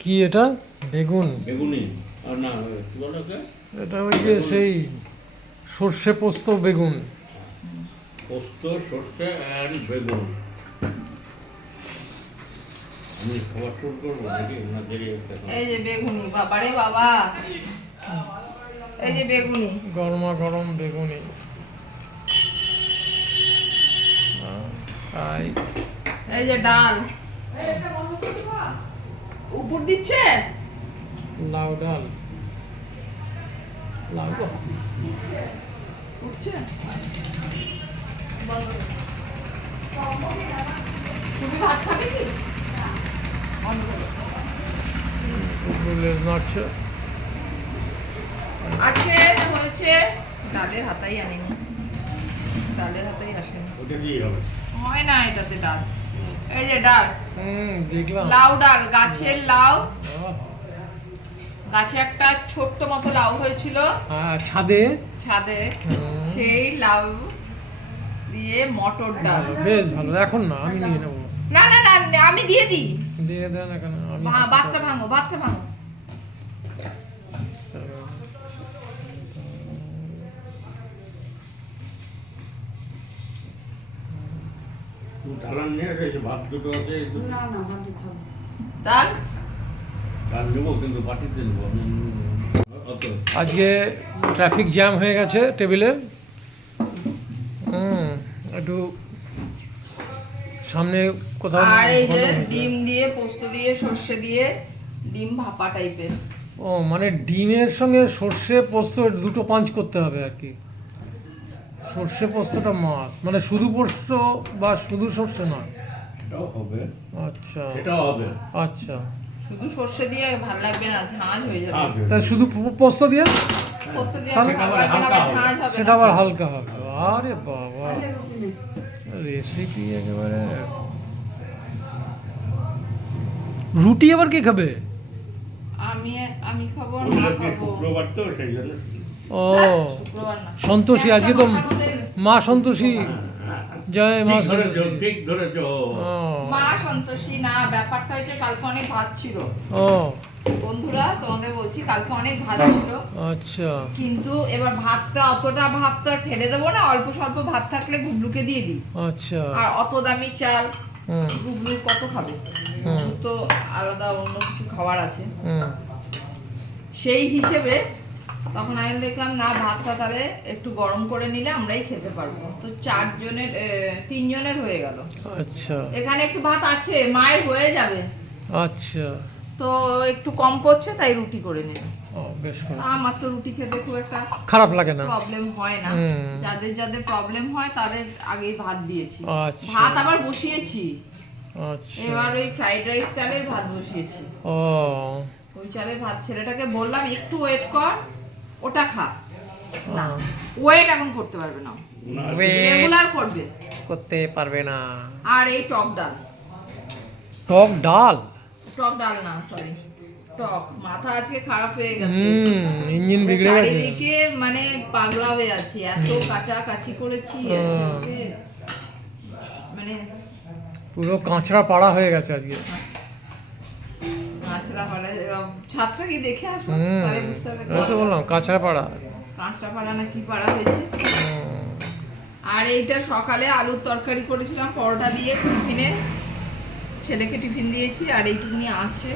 কি এটা? বেগুন। আর না এটা ওই যে সেই সর্ষে পোস্ত বেগুন। পোস্ত সর্ষে বেগুন। আমি খাবার শুরু করব নাকি? না দেরি হচ্ছে এখন? এই যে বেগুনি বাবারে বাবা। এই যে বেগুনি। গরমা গরম বেগুনি। তাই এই যে ডাল। উপর দিচ্ছে? লাউ ডাল। লাউ ডাল উঠছে? তুমি ভাত খাবে কি? আজকে হয়েছে ডালের হাতাই আনিনি। ডালের হাতাই আসেনি। ওটা দিয়ে হবে। হয় না এটাতে ডাল। এই যে ডাল। হুম দেখলাম। লাউ ডাল গাছের লাউ। গাছে একটা ছোট্ট মতো লাউ হয়েছিল। ছাদে? ছাদে। সেই লাউ দিয়ে মটর ডাল। বেশ ভালো। এখন না আমি নিয়ে নেব। না না না আমি দিয়ে দিই। দিয়ে দেন এখন ভাতটা ভাঙো বাচ্চা ভাঙো। ঢালান নিয়ে এসো, ভাত দুটো আছে এই দুটো। ডাল? ডাল নেব কিন্তু বাটিতে নেব আমি আজকে ট্রাফিক জ্যাম হয়ে গেছে টেবিলে হুম একটু সামনে কোথাও আর এই যে ডিম দিয়ে পোস্ত দিয়ে সর্ষে দিয়ে ডিম ভাপা টাইপের ও মানে ডিমের সঙ্গে সর্ষে পোস্ত দুটো পাঞ্চ করতে হবে আর কি। সর্ষে পোস্তটা মাছ। মানে শুধু পোস্ত বা শুধু সর্ষে নয়? এটাও হবে। আচ্ছা। এটাও হবে। আচ্ছা। শুধু সর্ষে দিয়ে ভালো লাগবে না ঝাঁঝ হয়ে যাবে। তা শুধু পোস্ত দিয়ে? পোস্ত দিয়ে তাহলে ভালো লাগবে না আবার ঝাঁঝ হবে। সেটা আবার হালকা হবে। আরে বাবা। রেসিপি একেবারে। রুটি আবার কে খাবে? আমি আমি খাব না খাব। শুক্রবার তো সেই জন্য ও। সন্তোষী আজকে তো মা সন্তোষী। জয় মা সন্তোষী। ঠিক ধরেছ। মা সন্তোষী না ব্যাপারটা হচ্ছে কালকে অনেক ভাত ছিল। ও। বন্ধুরা তোমাদের বলছি কালকে অনেক ভাত ছিল। আচ্ছা। কিন্তু এবার ভাতটা অতটা ভাত তো আর ফেলে দেবো না অল্প স্বল্প ভাত থাকলে গুবলুকে দিয়ে দিই। আচ্ছা। আর অত দামি চাল হুম। গুবলু কত খাবে? হুম। তো আলাদা অন্য কিছু খাবার আছে। হুম। সেই হিসেবে তখন আমি দেখলাম না ভাতটা তাহলে একটু গরম করে নিলে আমরাই খেতে পারব। তো চারজনের তিনজনের হয়ে গেল। আচ্ছা। এখানে একটু ভাত আছে মায়ের হয়ে যাবে। আচ্ছা। তো একটু কম পড়ছে তাই রুটি করে নিলাম। আমার তো রুটি খেতে খুব একটা খারাপ লাগে না। প্রবলেম হয় না। যাদের যাদের প্রবলেম হয় তাদের আগেই ভাত দিয়েছি। আচ্ছা। ভাত আবার বসিয়েছি। আচ্ছা। এবার ওই ফ্রাইড রাইস চালের ভাত বসিয়েছি। ও। ওই চালের ভাত ছেলেটাকে বললাম একটু ওয়েট কর ওটা খা। না। ওয়েট এখন করতে পারবে না। রেগুলার করবে। করতে পারবে না। আর এই টক ডাল। টক ডাল? টক ডাল না সরি টক। মাথা আজকে খারাপ হয়ে গেছে। হুম ইঞ্জিন বিগড়ে গেছে। চারিদিকে মানে পাগলা হয়ে আছি এত কাঁচা কাচি করেছি আজকে। মানে পুরো কাঁচড়া পাড়া হয়ে গেছে আজকে। কাঁচরা পাড়া ছাদটা কি দেখে আসো তাহলে বুঝতে হবে তো বললাম কাঁচড়া পাড়া কাঁচরা পাড়া না কি পাড়া হয়েছে আর এইটা সকালে আলুর তরকারি করেছিলাম পরোটা দিয়ে টিফিনে। ছেলেকে টিফিন দিয়েছি আর এইটুকুনি আছে।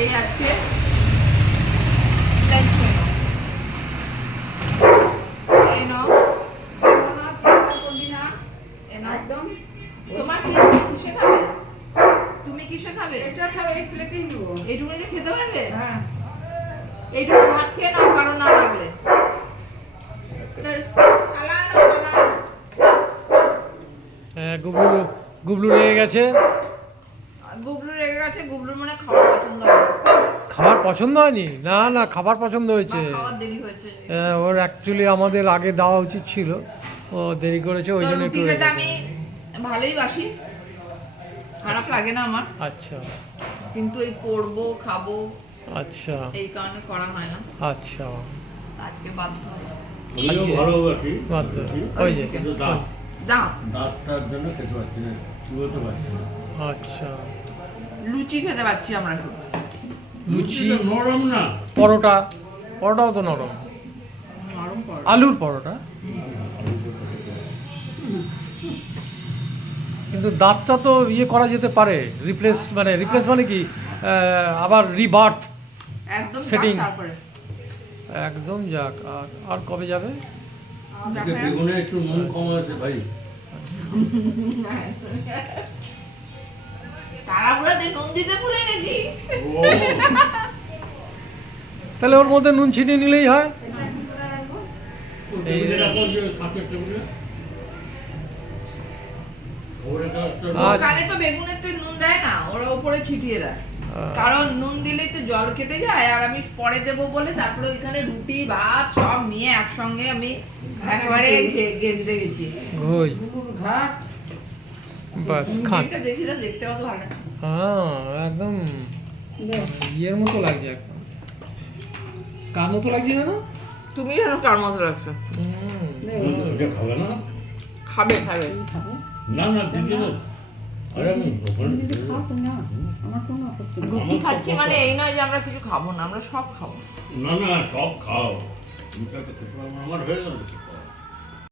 এই আজকে লাঞ্চ এই নাও। না, চিন্তা করবি না। এ নাও। তোমার কি কিসে খাবে? তুমি কিসে খাবে? এটা খাবে এই প্লেটেই নিবো। এইটুকুনিতে খেতে পারবে? হ্যাঁ। এইটুকু ভাত খেয়ে নাও কারণ না লাগলে। হ্যাঁ, গুবলু গুবলু রেগে গেছে। গুবলু রেগে গেছে গুবলুর মানে খাওয়া পছন্দ খাবার পছন্দ হয়নি? না না খাবার পছন্দ হয়েছে। হ্যাঁ, ওর অ্যাকচুয়ালি আমাদের আগে দেওয়া উচিত ছিল। ও দেরি করেছে ওই জন্য একটু ভালোই বাসি। খারাপ লাগে না আমার। আচ্ছা। কিন্তু এই পড়ব খাব আচ্ছা। এই কারণে করা হয় না। আচ্ছা। আজকে বাধ্য হয় আজকে- দে। ওই যে। দাঁত। দাঁতটার জন্য খেতে পারছি না। চুয়োতে পারছি না। আচ্ছা। লুচি খেতে পাচ্ছি আমরা এখন। লুচি নরম না। পরোটা পরোটাও তো নরম। আলুর পরোটা? কিন্তু দাঁতটা তো ইয়ে করা যেতে পারে। রিপ্লেস মানে রিপ্লেস মানে কি? আবার রিবার্থ একদম যাক একদম যাক আর আর কবে যাবে? বেগুনে একটু নুন কম আছে ভাই। তাড়াহুড়াতে নুন দিতে ভুলে গেছি। তাহলে ওর মধ্যে নুন ছিটিয়ে নিলেই হয়। এই- তো আচ্ছা। তো নুন দেয় না ওরা উপরে ছিটিয়ে দেয়। কারণ নুন দিলেই তো জল কেটে যায় আর আমি পরে দেবো বলে তারপরে ওইখানে রুটি ভাত সব নিয়ে একসঙ্গে আমি একেবারে ঘে- গেছি। বাস খান। দেখি তো দেখতে কত ভালো হ্যাঁ একদম ইয়ের মতো লাগছে একদম কার মতো লাগছে জানো? তুমি যেন কার মতো লাগছে। খাবে খাবে খাবে? না না রুটি খাচ্ছি মানে এই নয় যে আমরা কিছু খাব না আমরা সব খাব। না না সব খাও। আমার হয়ে গেল